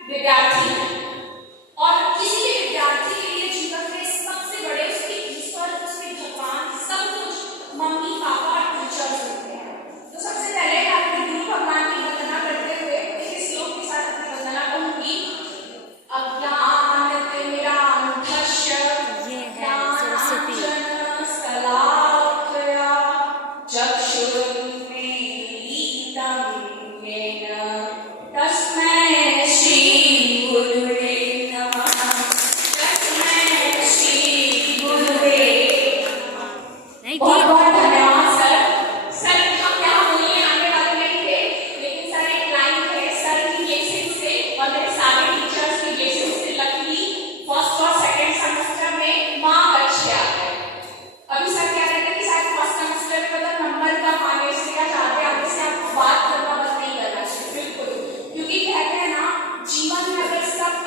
विद्यार्थी है और किसी भी विद्यार्थी के लिए जीवन में सबसे बड़े उसके ईश्वर, उसके भगवान, सब कुछ मम्मी पापा और टीचर्स होते हैं। तो सबसे पहले मैं अपने गुरु भगवान की वंदना करते हुए इस श्लोक के साथ अपनी वंदना कहूंगी।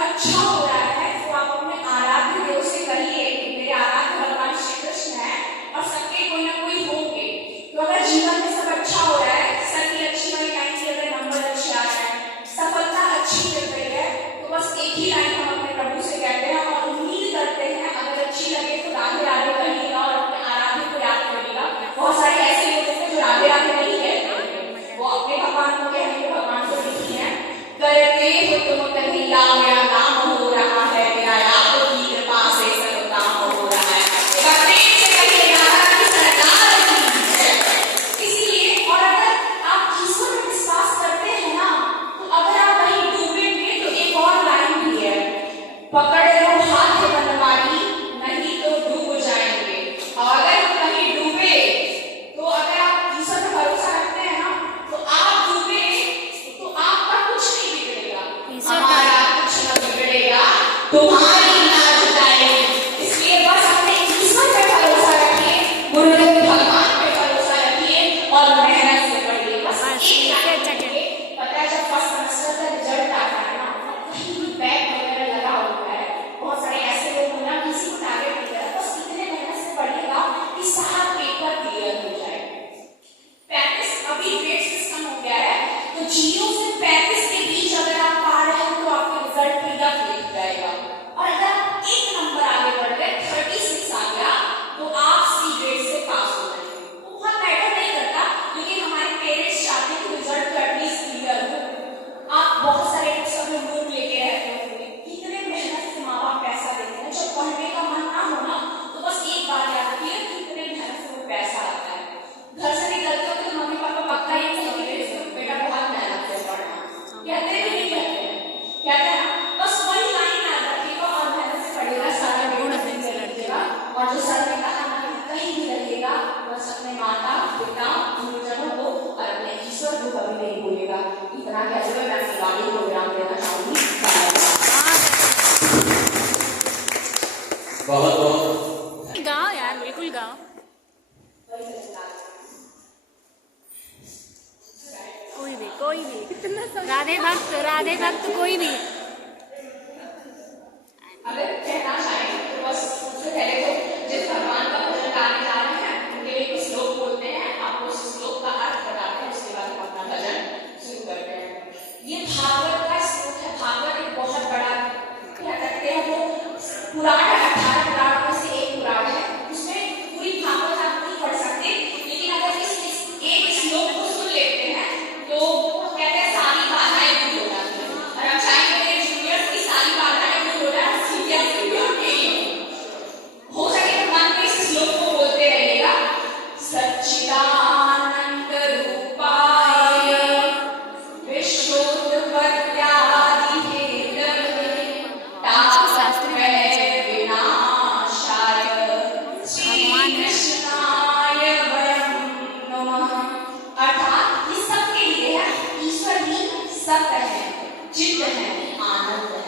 अच्छा हो रहा है तो आप अपने आराध्य देव से कहिए कि मेरे आराध्य भगवान श्री कृष्ण है और सबके कोई ना कोई होंगे। तो अगर जीवन में सब अच्छा हो रहा है, सर अच्छी वाली लाइन की अगर नंबर अच्छे आ रहा है, सफलता अच्छी मिल रही है, तो बस एक ही लाइन हम अपने प्रभु से कहते हैं और उम्मीद करते हैं अगर अच्छी लगे तो राधे राधे कहिएगा और अपने आराध्य को याद करिएगा। बहुत सारे ऐसे लोग हैं जो राधे राधे नहीं कहते, वो अपने भगवान को कहने के भगवान को नहीं है। करते हो तुम कहीं लाया नाम हो रहा है, मेरा आपकी कृपा से सब काम हो रहा है। प्रेम से कहिए राधा की सरकार की है। इसलिए और अगर आप ईश्वर में विश्वास करते हैं ना, तो अगर आप कहीं डूबेंगे तो एक और लाइन भी है, पकड़ लो हाथ बनवारी नहीं तो डूब जाएंगे। और अगर कहीं डूबे तो अगर आप ईश्वर पर भरोसा रखते हैं ना, तो आप डूबे तो आपका कुछ नहीं बिगड़ेगा, हमारा कुछ न बिगड़ेगा, तुम्हारी लाज जाएगी। इसलिए बस अपने ईश्वर पे भरोसा रखिए, गुरुदेव भगवान पे भरोसा रखिए और मेहनत से पढ़िए। बस पता है जब फर्स्ट सेमेस्टर का रिजल्ट आता है ना, कहीं भी बैक वगैरह लगा होता है, बहुत सारे ऐसे लोग होना किसी को टारगेट नहीं करा, बस इतने मेहनत से पढ़िएगा कि सारा पेपर क्लियर हो जाए। 35 अभी ग्रेड सिस्टम हो गया है, तो 0 से 35 के बीच अगर आप पा रहे हो तो आपके रिजल्ट क्लियर लिख जाएगा। और अगर आप एक नंबर आगे बढ़ गए, 36 आ गया, तो आप सी ग्रेड से पास हो जाएंगे। तो बहुत मैटर नहीं करता, लेकिन हमारे पेरेंट्स चाहते हैं कि रिजल्ट तो एटलीस्ट क्लियर हो। आप बहुत सारे समय लोग लेके रहते होंगे, कितने मेहनत से माँ बाप पैसा देते हैं, जब पढ़ने का मन ना हो ना, तो बस एक बात याद रखिए, कितने मेहनत से पैसा आता है। घर से निकलते हो तो मम्मी पापा पक्का ये नहीं कहते बेटा बहुत मेहनत से पढ़ना, कहते भी नहीं कहते हैं, कहते हैं बस वही लाइन याद रखिएगा और मेहनत से पढ़िएगा, सारा गुण से लड़ेगा। और जो सर ने कहा ना कहीं भी रहिएगा, बस अपने माता पिता गुरुजनों को और अपने ईश्वर को कभी नहीं भूलेगा। इतना कहते हुए मैं आगे प्रोग्राम देना चाहूंगी। बहुत बहुत गाओ यार, बिल्कुल गाओ। कोई भी राधे भक्त कोई भी। अगर कहना चाहें तो बस सबसे पहले तो जिस भगवान का भजन गाने जा रहे हैं उनके लिए कुछ श्लोक बोलते हैं, आपको उस श्लोक का अर्थ बताते हैं, उसके बाद हम अपना भजन शुरू करते हैं। ये भागवत का श्लोक है। भागवत एक बहुत बड़ा क्या कहते हैं, वो पुराण है, 18 पुराण में से एक पुराण है। उसमें पूरी भागवत आप नहीं पढ़ सकते, लेकिन अगर इस एक श्लोक को सुन लेते हैं तो कहते हैं सारी बाधाएं दूर हो जाती हैं। और हम चाहेंगे मेरे जूनियर्स की सारी बाधाएं दूर हो जाए, हो सके तो मन में इस श्लोक को बोलते रहिएगा। सच्चिदानंद रूपाय विश्वोत्पत्त्यादिहेतवे तापत्रय विनाशाय श्री कृष्णाय वयं नमः। अर्थात ये सबके लिए है, ईश्वर ही सत्य है, चित्त है, आनंद है।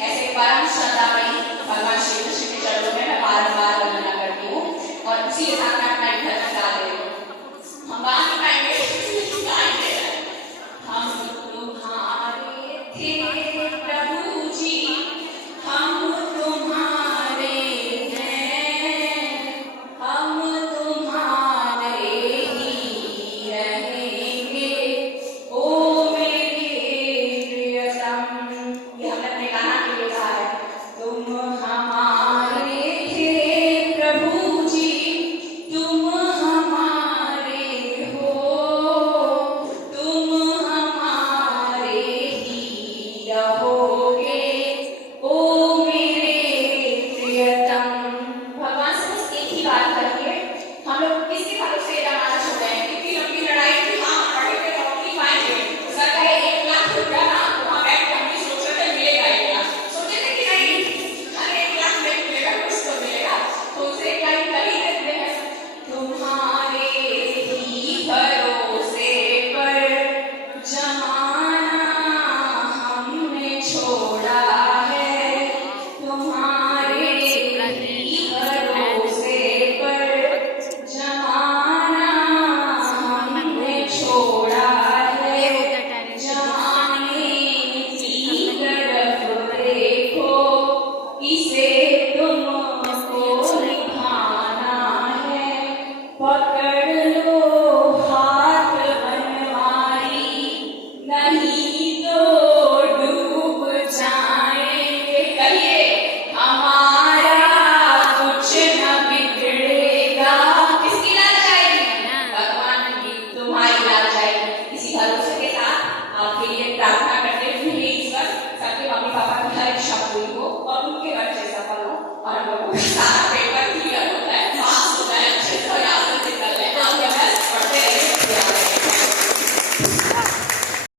ऐसे परम श्रद्धामयी भगवान श्री कृष्ण के चरणों में मैं बार-बार वंदना करती हूँ और उसी के साथ मैं अपना एक भजन गा दे रही हूँ। हम गा नहीं पाएंगे, गाएंगे। हम तुम्हारे थे प्रभु जी, हम तुम्हारे हैं, हम तुम्हारे ही रहेंगे, ओ मेरे प्रियतम। यहो